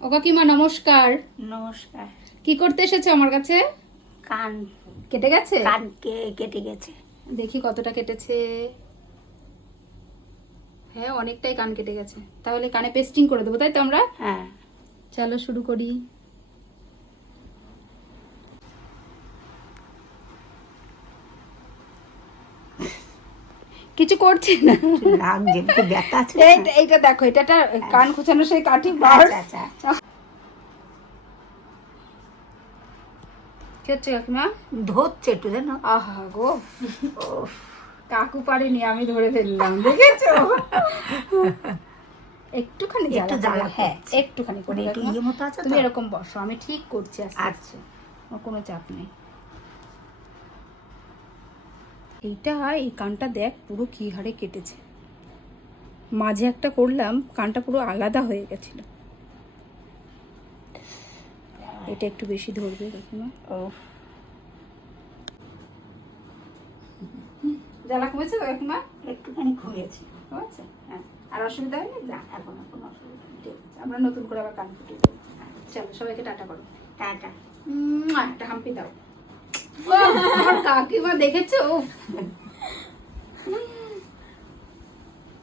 ও কাকিমা নমস্কার। নমস্কার। কি করতে এসেছে আমার কাছে? কান। কেটে গেছে? কান কে- কেটে গেছে। দেখি কতটা কেটেছে। হ্যাঁ অনেকটাই কান কেটে গেছে। তাহলে কানে পেস্টিং করে দেবো তাই তো আমরা? হ্যাঁ। চলো শুরু করি। কিছু করছি না? ব্যথা আছে এইটা দেখো এটা কান খোঁচানো সেই কাঠি বার আচ্ছা আচ্ছা। কি হচ্ছে কাকিমা? ধরছে একটু জানো? আহা গো। কাকু পারেনি আমি ধরে ফেললাম দেখেছ? একটুখানি একটু জ্বালা হ্যাঁ একটুখানি করে মানে। ইয়ে আছে তুমি এরকম বসো আমি ঠিক করছি আচ্ছা। কোনো চাপ নেই। এইটা এই কানটা দেখ পুরো কি হারে কেটেছে। মাঝে একটা করলাম কানটা পুরো আলাদা হয়ে গেছিল। এটা একটু বেশি ধরবে কাকিমা জ্বালা কমেছে তো কাকিমা একটুখানি ঘুমিয়েছি কমেছে? হ্যাঁ। আর অসুবিধা হয়নি? না এখন কোনো অসুবিধা নেই। আমরা নতুন করে আবার কান ফুটিয়ে চলো সবাইকে টাটা করো। টাটা। একটা হাম্পি দাও। কাকিমা দেখেছ।